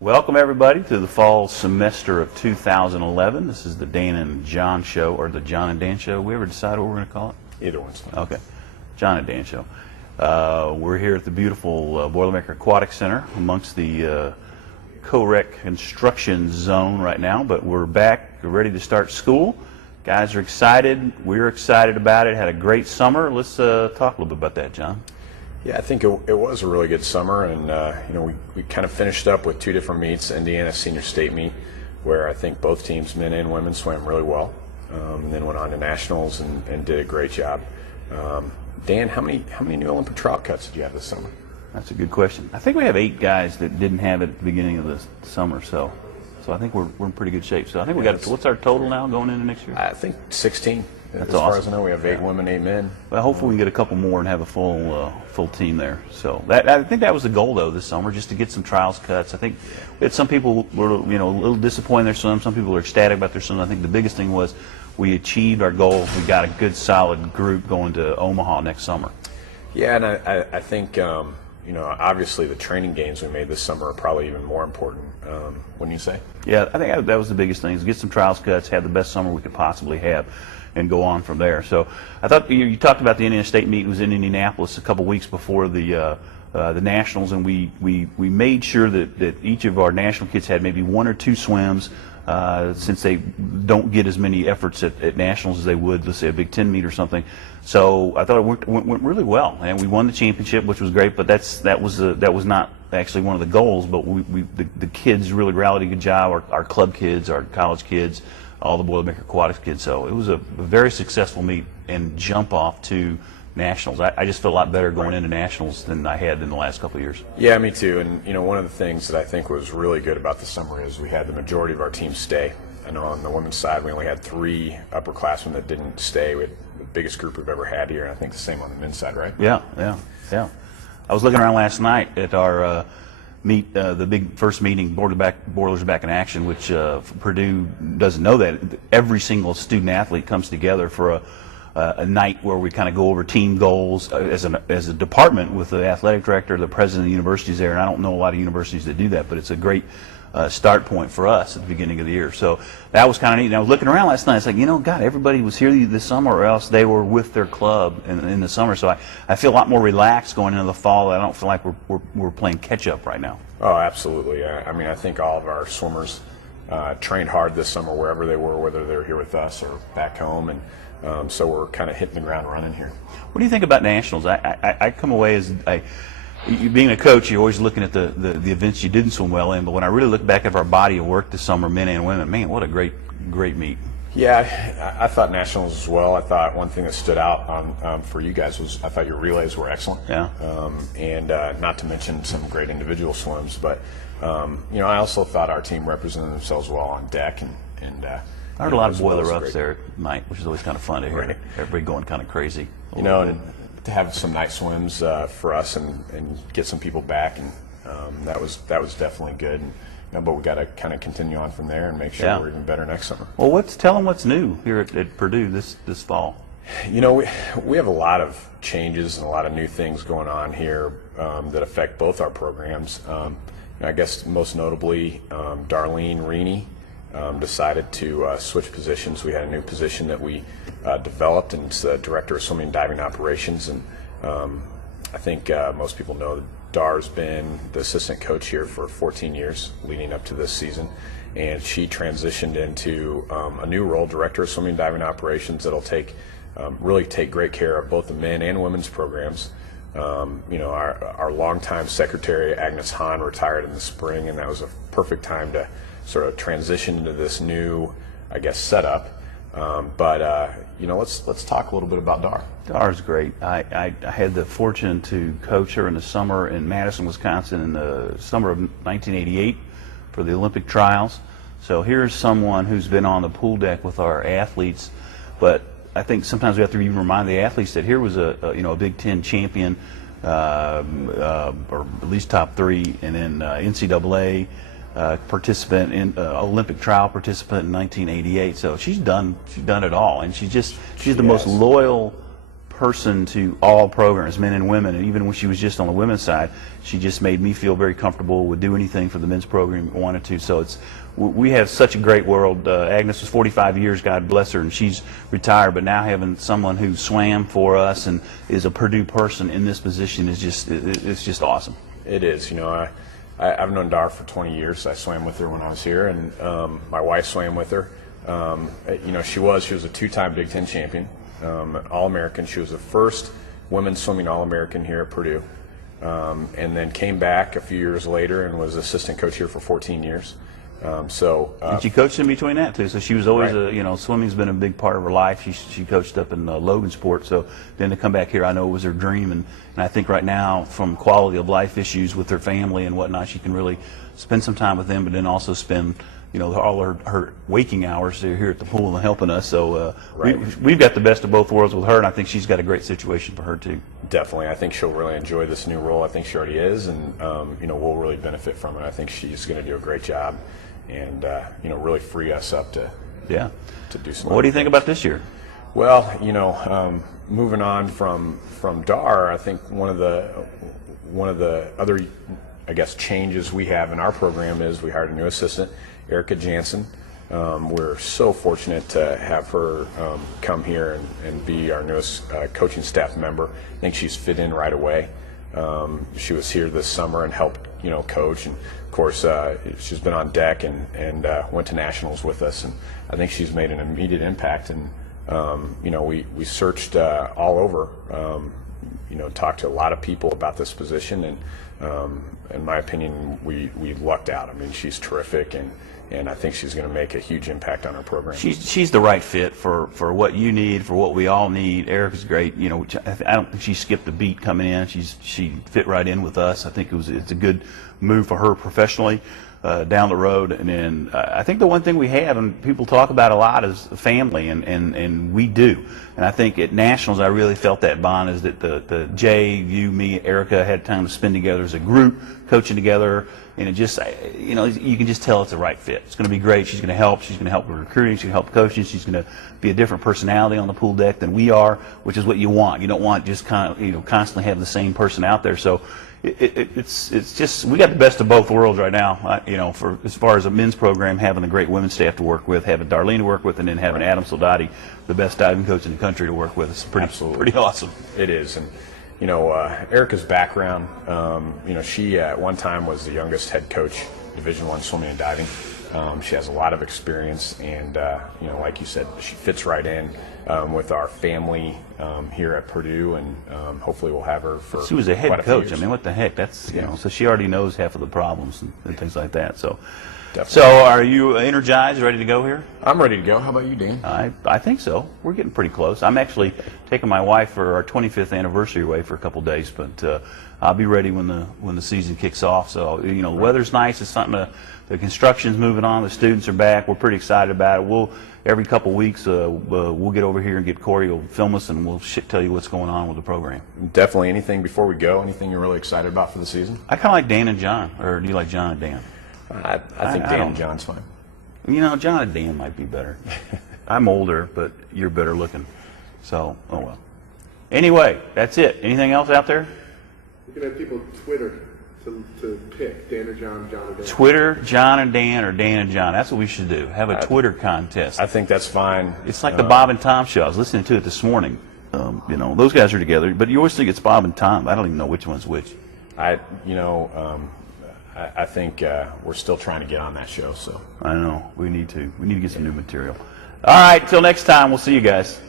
Welcome everybody to the fall semester of 2011. This is the Dan and John show, or the John and Dan show. We ever decide what we're going to call it? Either one's fine. Okay, John and Dan show. We're here at the beautiful Boilermaker Aquatic Center amongst the co-rec construction zone right now, but we're back, we're ready to start school. Guys are excited. We're excited about it. Had a great summer. Let's talk a little bit about that, John. Yeah, I think it was a really good summer, and we kind of finished up with two different meets. Indiana Senior State meet, where I think both teams, men and women, swam really well, and then went on to nationals and did a great job. Dan, how many new Olympic trout cuts did you have this summer? That's a good question. I think we have 8 guys that didn't have it at the beginning of the summer, so I think we're in pretty good shape. So I think we got what's our total now going into next year? I think 16. That's as awesome. far as I know, we have 8 women, 8 men. Well, hopefully we can get a couple more and have a full team there. So I think that was the goal though this summer, just to get some trials cuts. I think we had some people were a little disappointed in their swim. Some people were ecstatic about their swim. I think the biggest thing was we achieved our goal. We got a good solid group going to Omaha next summer. Yeah, and I think obviously the training gains we made this summer are probably even more important. Wouldn't you say? Yeah, I think that was the biggest thing, is get some trials cuts, have the best summer we could possibly have, and go on from there. So I thought you talked about the Indiana State meet was in Indianapolis a couple weeks before the nationals, and we made sure that each of our national kids had maybe 1 or 2 swims, since they don't get as many efforts at nationals as they would, let's say, a Big Ten meet or something. So I thought it went really well, and we won the championship, which was great. But that was not actually one of the goals. But the kids really rallied a good job. Our club kids, our college kids, all the Boilermaker Aquatics kids. So it was a very successful meet and jump off to nationals. I just feel a lot better going into nationals than I had in the last couple of years. Yeah, me too. And one of the things that I think was really good about the summer is we had the majority of our team stay. I know on the women's side we only had 3 upperclassmen that didn't stay. We had the biggest group we've ever had here, and I think the same on the men's side, right? Yeah. I was looking around last night at our meet, the big first meeting, Boilers Back in Action, which Purdue doesn't know that. Every single student athlete comes together for a night where we kind of go over team goals as a department with the athletic director, the president of the universities there, and I don't know a lot of universities that do that, but it's a great start point for us at the beginning of the year. So that was kind of neat. And I was looking around last night, it's like, God, everybody was here this summer, or else they were with their club in the summer. So I feel a lot more relaxed going into the fall. I don't feel like we're playing catch up right now. Oh, absolutely. I think all of our swimmers trained hard this summer wherever they were, whether they were here with us or back home, and so we're kind of hitting the ground running here. What do you think about nationals? I come away as being a coach, you're always looking at the events you didn't swim well in, but when I really look back at our body of work this summer, men and women, man, what a great meet. Yeah, I thought nationals as well. I thought one thing that stood out for you guys was I thought your relays were excellent. Yeah. And not to mention some great individual swims, but I also thought our team represented themselves well on deck, and I heard a lot of boiler ups there at night, which is always kind of fun to hear. Right. Everybody going kind of crazy. And to have some night swims for us and get some people back, and that was definitely good. But we got to kind of continue on from there and make sure we're even better next summer. Well, tell them what's new here at Purdue this fall. We have a lot of changes and a lot of new things going on here that affect both our programs. I guess most notably, Darlene Reaney decided to switch positions. We had a new position that we developed, and it's the Director of Swimming and Diving Operations. And I think most people know that Dar's been the assistant coach here for 14 years leading up to this season, and she transitioned into a new role, Director of Swimming and Diving Operations, that'll really take great care of both the men and women's programs. Our longtime secretary, Agnes Hahn, retired in the spring, and that was a perfect time to sort of transition into this new, I guess, setup. Let's talk a little bit about Dar. Dar's great. I had the fortune to coach her in the summer in Madison, Wisconsin in the summer of 1988 for the Olympic trials. So here's someone who's been on the pool deck with our athletes, but I think sometimes we have to even remind the athletes that here was a Big Ten champion, or at least top 3, and then NCAA participant in Olympic trial participant in 1988. So she's done it all, and she's the most loyal person to all programs, men and women. And even when she was just on the women's side, she just made me feel very comfortable, would do anything for the men's program we wanted to. So we have such a great world. Agnes was 45 years, God bless her, and she's retired, but now having someone who swam for us and is a Purdue person in this position is it's just awesome. It is. I've known Dar for 20 years. I swam with her when I was here, and my wife swam with her. She was a two-time Big Ten champion, an All-American. She was the first women's swimming All-American here at Purdue, and then came back a few years later and was assistant coach here for 14 years. And she coached in between that too, so she was always swimming's been a big part of her life. She coached up in Logansport, so then to come back here, I know it was her dream, and I think right now, from quality of life issues with her family and whatnot, she can really spend some time with them, but then also spend all her waking hours here at the pool and helping us. So we've got the best of both worlds with her, and I think she's got a great situation for her too. Definitely, I think she'll really enjoy this new role. I think she already is, and we'll really benefit from it. I think she's going to do a great job, and really free us up to do some. What do you think about this year? Well, moving on from Dar, I think one of the other, I guess, changes we have in our program is we hired a new assistant, Erica Jansen. We're so fortunate to have her come here and be our newest coaching staff member. I think she's fit in right away. She was here this summer and helped coach, and of course she's been on deck and went to nationals with us, and I think she's made an immediate impact. And we searched all over, talked to a lot of people about this position, and in my opinion, we lucked out. I mean, she's terrific, and I think she's going to make a huge impact on our program. She's the right fit for what you need, for what we all need. Erica's great. I don't think she skipped a beat coming in. She fit right in with us. I think it's a good move for her professionally down the road. And then I think the one thing we have, and people talk about a lot, is family, and we do. And I think at nationals, I really felt that bond, is that the Jay, you, me, Erica had time to spend together as a group, coaching together. And it just, you can just tell it's the right fit. It's going to be great. She's going to help. She's going to help with recruiting. She's going to help coaching. She's going to be a different personality on the pool deck than we are, which is what you want. You don't want just constantly have the same person out there. So it's just, we got the best of both worlds right now. For as far as a men's program, having a great women's staff to work with, having Darlene to work with, and then having Adam Soldati, the best diving coach in the country, to work with. It's pretty awesome. It is. And Erica's background, she at one time was the youngest head coach, Division I swimming and diving. She has a lot of experience, and like you said, she fits right in with our family here at Purdue, and hopefully we'll have her for. She was a head coach. I mean, what the heck? That's so she already knows half of the problems and things like that. So. Definitely. So are you energized, ready to go here? I'm ready to go. How about you, Dan? I think so. We're getting pretty close. I'm actually taking my wife for our 25th anniversary away for a couple of days, but I'll be ready when the season kicks off. So the weather's nice. It's something. The construction's moving on. The students are back. We're pretty excited about it. Every couple of weeks we'll get over here and get Corey will film us, and we'll tell you what's going on with the program. Definitely. Anything before we go? Anything you're really excited about for the season? I kind of like Dan and John, or do you like John and Dan? I think Dan and John's fine. John and Dan might be better. I'm older, but you're better looking. So, oh well. Anyway, that's it. Anything else out there? You can have people Twitter to pick Dan and John, John and Dan. Twitter, John and Dan, or Dan and John. That's what we should do. Have a Twitter contest. I think that's fine. It's like the Bob and Tom show. I was listening to it this morning. Those guys are together, but you always think it's Bob and Tom. I don't even know which one's which. I think we're still trying to get on that show. So I know we need to get some new material. All right, till next time. We'll see you guys.